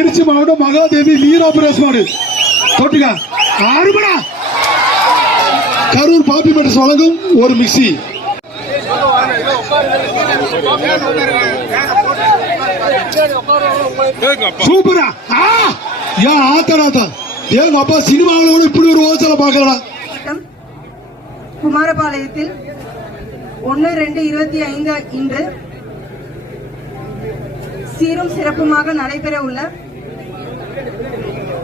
திருச்சி மாவட்டம் மகாதேவி மீரா பிரேஸ் மாடு தொட்டுக்க. ஆறுபடா கரூர் பாப்பி மெட்ரஸ் வழங்கும் ஒரு மிக்சி சூப்பரா. ஏன் ஆத்தராத்தா ஏங்க அப்பா சினிமாவில் கூட இப்படி ஒரு ஓசலை பார்க்கலடா குமாரபாளையத்தில் ஒன்று ரெண்டு இருபத்தி ஐந்து இன்று சீரும் சிறப்புமாக நடைபெற உள்ள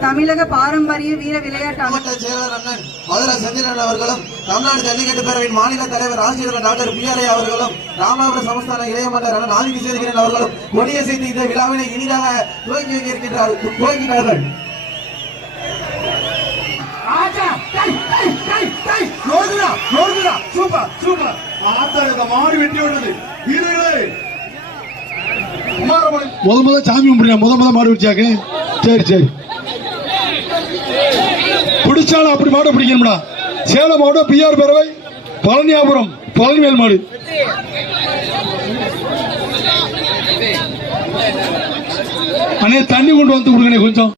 தமிழக பாரம்பரிய வீர விளையாட்டான மாவட்ட செயலாளர் அண்ணன் மதுரை செந்திலன் அவர்களும் தமிழ்நாடு ஜல்லிக்கட்டு பேரவையின் மாநில தலைவர் ஆசிரியர் டாக்டர் பி ஆர் அவர்களும் ராமாபுரம் சமஸ்தான இளையமன்ற அண்ணன் ஆதினி சேதுகிறன் அவர்களும் கொடியசைத்து இந்த விழாவினை இனிதாக துவங்கி வைக்க இருக்கின்றார் துவங்கினார்கள் சூப்பர் சூப்பர். ஆத்தா மாடு வெட்டி விட்டது. வீரர்களே. முத முத சாமி கும்பிடுங்க முத முத மாடு பிடிச்சாக்கு. சரி சரி. பிடிச்சாலும் அப்படி மாடு பிடிக்கணும்டா. சேலம் மாவட்டம் பிஆர் பேரவை பழனியாபுரம் பழனிவேல் மாடு. அண்ணே தண்ணி கொண்டு வந்து கொடுங்கண்ணே கொஞ்சம்.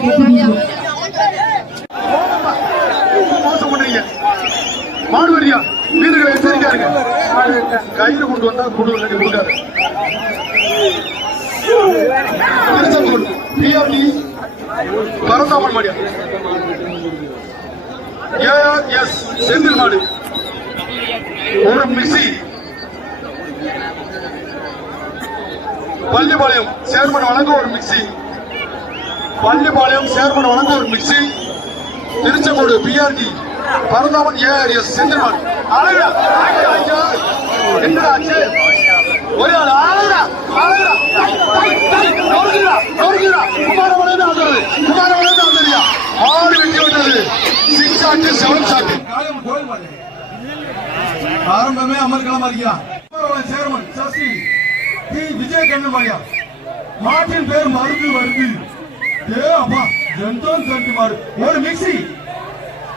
மோசம் மாடு வரியா வீரர்களை எச்சரிக்கா இருங்க கையில கொண்டு வந்தா கொடு இல்லாட்டி கொடுக்காது. பிஆர்டி பரந்தாமன் மாடியா? ஏஆர் எஸ் செந்தில் மாடு. ஒரு மிக்சி பள்ளிபாளையம் சேர்மன் வழங்க ஒரு மிக்சி பள்ளிபாளையம் சேர்மன் வழங்க ஒரு mixie Tiruchengode P R T Paranthaman A R S செந்தில்மான். அழகா என்னடா ஆச்சு? ஒரே ஆள்? அழகா அழகா. நொறுக்குறா நொறுக்குறா குமாரமலையில ஆடுறது குமாரமலையில ஆடுறியா ஆடு வெட்டி விட்டது. சிக்ஸ் செவன் ஆரம்பமே அமர்கலமா இருக்கியா சேர்மன் சஸ்தி டி விஜய் கண்ணமாரியா மாட்டின் பேர் மருந்து வருது ஏ அப்பா ஜென்டோன் சென்ட் மாறு ஒரு மிக்சி.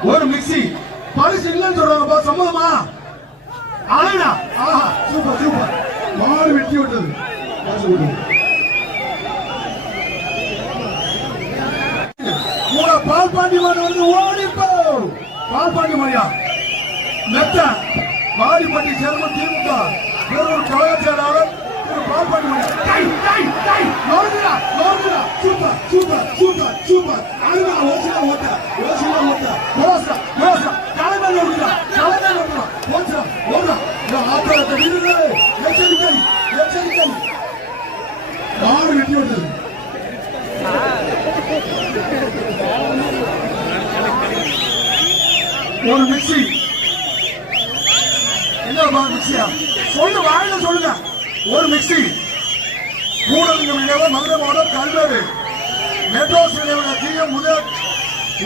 ஒரு மிக்சி பரிசு இல்லைன்னு சொல்றாங்கப்பா சம்மதமா ஆனா ஆஹா சூப்பர் சூப்பர். மாடு வெட்டி விட்டது. பரிசு கொடு. மூணா பால் பாண்டி மாடு வந்து ஓடிப்போ பால் பாண்டி மாடியா? மெத்த. வாடிப்பட்டி சேர்மன் திமுக. வேறொரு கழக செயலாளர் திரு பால்பாண்டி மாடியா டை டை டை நோடுடா நோடுடா சூப்பர் சூப்பர் சூப்பர் சூப்பர் ஓசில ஓட்ட ஓசில ஓட்ட ஓசா ஓசா கலங்க நோடுடா கலங்க நோடுடா ஓசா ஓடா இந்த எச்சரிக்கை எச்சரிக்கை வெட்டி ஒரு மிக்சி. என்ன மிக்சியா சொல்லு வாயில சொல்லுங்க ஒரு மிக்சி கூடலிங்கம் நினைவு மதுரை மாவட்டம் கல்லூரி மெட்ரோ நினைவு ஜிஎம் உதய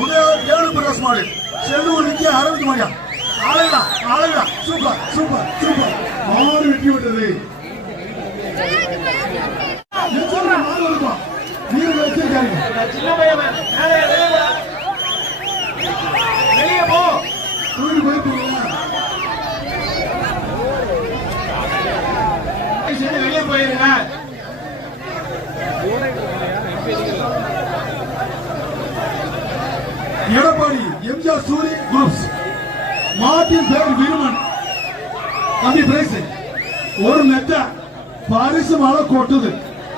உதய ஏழு பிரகாஷ் மாடு. செல்லூர் நிக்கிய அரவிந்த் மாடியா ஆளுடா ஆளுடா சூப்பர் சூப்பர் சூப்பர். மாடு வெட்டி விட்டது. தூக்கி போயிருக்கீங்களா வெளியே போயிருங்க. சூரி குரூப்ஸ் மாட்டின் பேர் விருமன் தம்பி பிரைஸ் ஒரு மெத்த பரிசு மழை கொட்டுது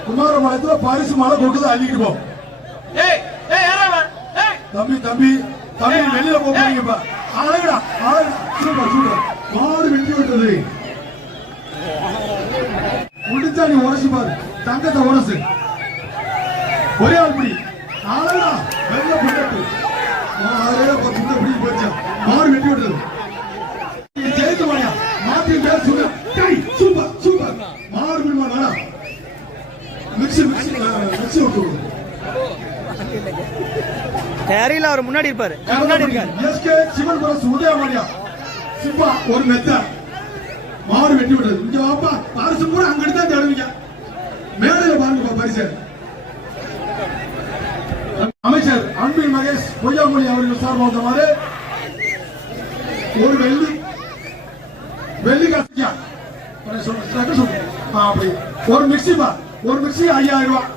குமாரபாளையத்துல பரிசு மழை கொட்டுது அள்ளிக்கிட்டு போ தம்பி தம்பி தம்பி வெளியில போறீங்கப்பா அழகுடா அழகுடா சூப்பர் மாடு வெட்டி விட்டது முடிஞ்சா நீ உரசி பாரு தங்கத்தை உரசு ஒரே ஆள் பிடி அழகுடா வெள்ள புள்ளட்டு அதே பத்து முறை பிடி போச்சா மாடு வெட்டி விட்டது நீ ஜெயித்து வாயா மாட்டின் பேர் சொல்லு டேய், சூப்பர் சூப்பர் மாடு பிடிமா வேணா மிக்சி மிக்சி மிக்சி விட்டு விடு. தயாரில அவர் முன்னாடி இருப்பாரு. முன்னாடி இருக்காரு. எஸ்கே சிவன் பிரஸ் உதயமாடியா சிப்பா ஒரு மெத்த மாடு வெட்டி விடுறது இங்க வாப்பா பரிசு கூட அங்கிட்டு தான் தடுவீங்க. மேடையில பாருங்கப்பா பரிசு. அமைச்சர் அன்பில் மகேஷ் பொய்யாமொழி அவர்கள் சார்பாக வந்தவாறு ஒரு வெள்ளி வெள்ளி கசிக்கா ஒரு மிக்சி பா. ஒரு மிக்சி ஐயாயிரம் ரூபாய்